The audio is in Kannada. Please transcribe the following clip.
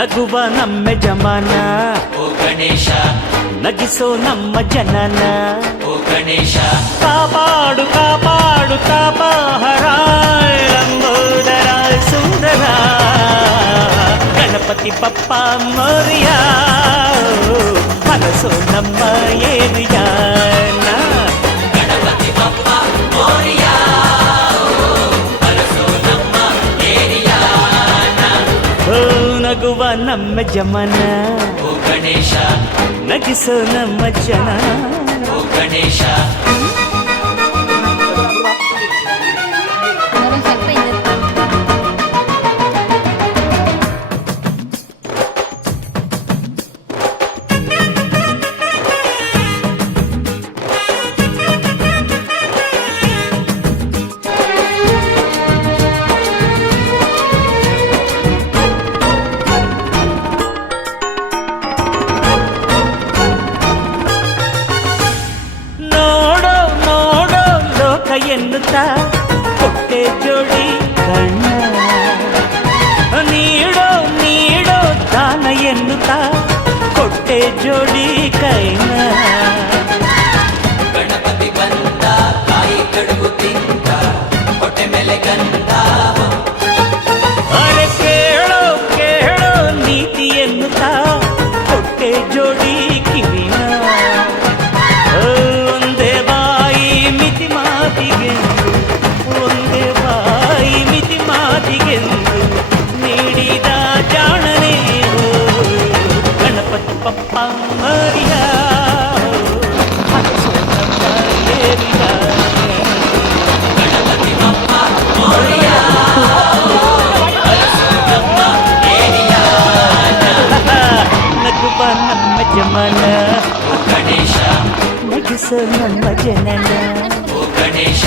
ನಗುವ ನಮ್ಮ ಜಮಾನ ಓ ಗಣೇಶ ನಗಿಸೋ ನಮ್ಮ ಜನನ ಓ ಗಣೇಶ ಕಾಪಾಡು ಕಾಪಾಡು ತಾಪಹರ ಲಂಬೋದರ ಸುಂದರ ಗಣಪತಿ ಬಪ್ಪ ಮೋರಿಯ ಮನಸ್ಸು ನಮ್ಮ ಏರಿಯಾನ ಗಣಪತಿ ಬಪ್ಪ ಮೋರಿಯ ಮನಸ್ಸು ನಮ್ಮ ಏರಿಯಾನ ಓ ನಗುವ ನಮ್ಮ ಜಮನ ಓ ಗಣೇಶ ನಗಿಸೋ ನಮ್ಮ ಜನ ಓ ಗಣೇಶ ನೋಡೋ ನೋಡೋ ಲೋಕ ಎನ್ನುತ್ತಾ ಕೊಟ್ಟೆ ಜೋಡಿ ಕಣ್ಣ ನೀಡೋ ನೀಡೋ ದಾನ ಎನ್ನುತ್ತಾ ಕೊಟ್ಟೆ ಜೋಡಿ ಕೈನ ಗಣಪತಿ ಬಂದ ಕಾಯಿ ಕಡುಬು ತಿಂದ ಹೊಟ್ಟೆ ಮೇಲೆ ಗಂಧ ಅರೆ ಕೇಳೋ ಕೇಳೋ ನೀತಿ ಎನ್ನುತ್ತಾ ಕೊಟ್ಟೆ ಜೋಡಿ ಕಿವಿನ ಒಂದೇ ಬಾಯಿ ಮಿತಿ ಮಾತಿಗೆಂದು ಒಂದೇ ಬಾಯಿ ಮಿತಿ ಮಾತಿಗೆಂದು ನೀಡಿದ ಜಾಣನೇ ಗಣಪತಿ ಪಪ್ಪ ಮರಿಯ ಗಣಪತಿ ಬಪ್ಪ ಮೋರಿಯ ನಗುವ ನಮ್ಮ ಜಮನ ಓ ಗಣೇಶ ನಗಿಸೋ ನಮ್ಮ ಜನನ ಓ ಗಣೇಶ